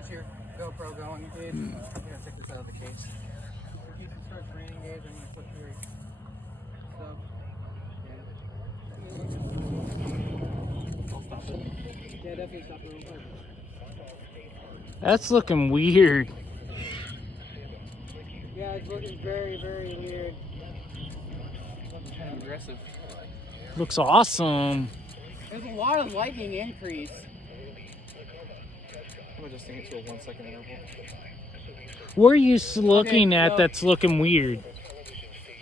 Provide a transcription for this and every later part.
got your GoPro going, Gage. I'm gonna take this out of the case. If it starts raining, Gage, I'm gonna put your stuff. I'll stop it. Yeah, definitely stop it real quick. That's looking weird. Yeah, it's looking very, very weird. Looking kind of aggressive. Looks awesome. There's a lot of lightning increase. I'm adjusting it to a 1 second interval. What are you looking Okay, at that's looking weird?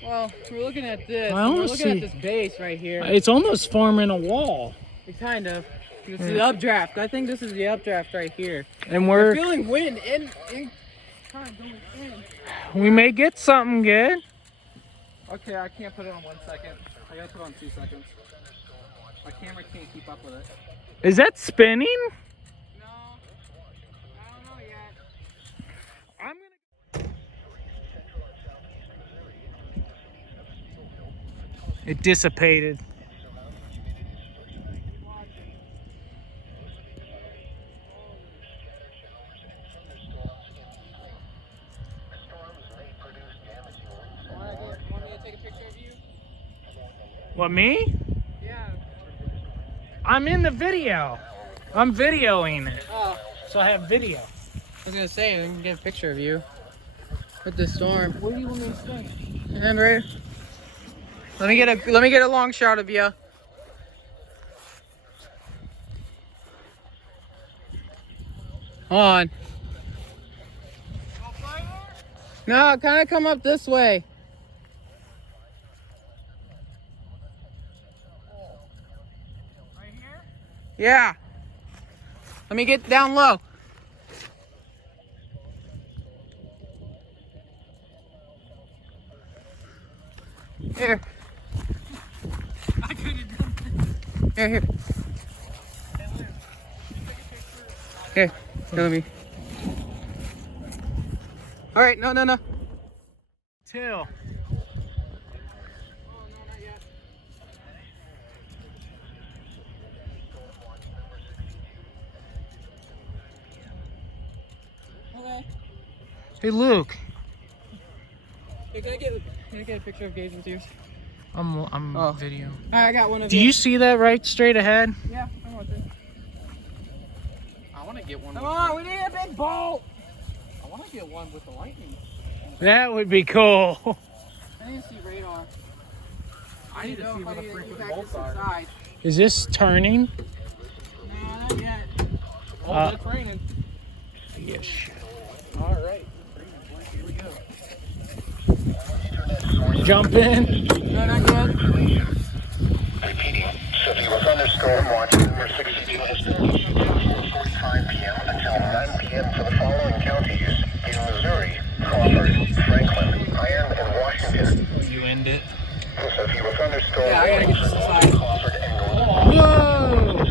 Well, we're looking at this. I We're don't looking at see- this base right here. It's almost forming a wall. Kind of. This is the updraft. I think this is the updraft right here. And We're we're feeling wind in kind of going in. we may get something good. Okay, I can't put it on 1 second. I gotta put it on 2 seconds. My camera can't keep up with it. Is that spinning? No, I don't know yet. I'm gonna. It dissipated. Want me to take a picture of you? What, me? Yeah. I'm in the video. I'm videoing it. Oh, So I have video. I was gonna say, I can get a picture of you with the storm. Where do you want me to stand? And right. Let me get a long shot of you. Hold on. No, kind of come up this way. Right here? Yeah. Let me get down low. Here. I could have done Here, here. Here, let me. All right, no. Two. Oh, no, not yet. Okay. Hey, Luke. Hey, can I get a picture of Gage with you? I'm Oh. video. I got one of Do you see that right straight ahead? Yeah, I want to. I want to get one. Come on, we need a big bolt. I want to get one with the lightning. That would be cool. I need to see radar. I need to see where the freaking bolts are. Inside. Is this turning? No, not yet. Oh, it's raining. Yes. All right. Here we go. Jump in. No, not yet. Repeating, severe thunderstorm watch number 62 has been issued from 4:45 p.m. until 9 p.m. for the following counties in Missouri: Crawford, Franklin, Iron, and Washington. You end it. Severe thunderstorm Yeah, I gotta get this aside. Crawford and Whoa!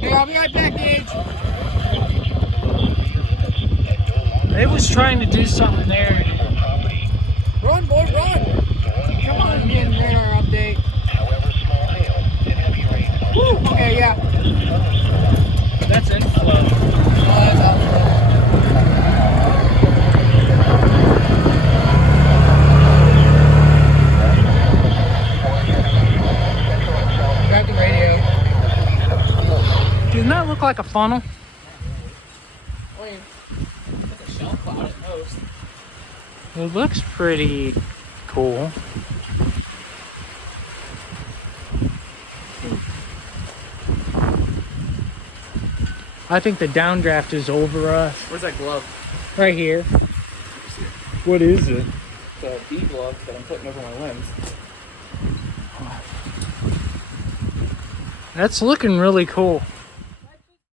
Hey, I'll be right back, Gage. They was trying to do something there. Run, boy, run. Come on, getting radar update. however small hail and heavy rain. Woo. Okay, yeah. That's inflow. Oh, that's outflow. Grab the radio. Doesn't that look like a funnel? I mean, it's a shell cloud at most. It looks pretty cool. I think the downdraft is over us. Where's that glove? Right here. What is it? The bee glove that I'm putting over my lens. That's looking really cool.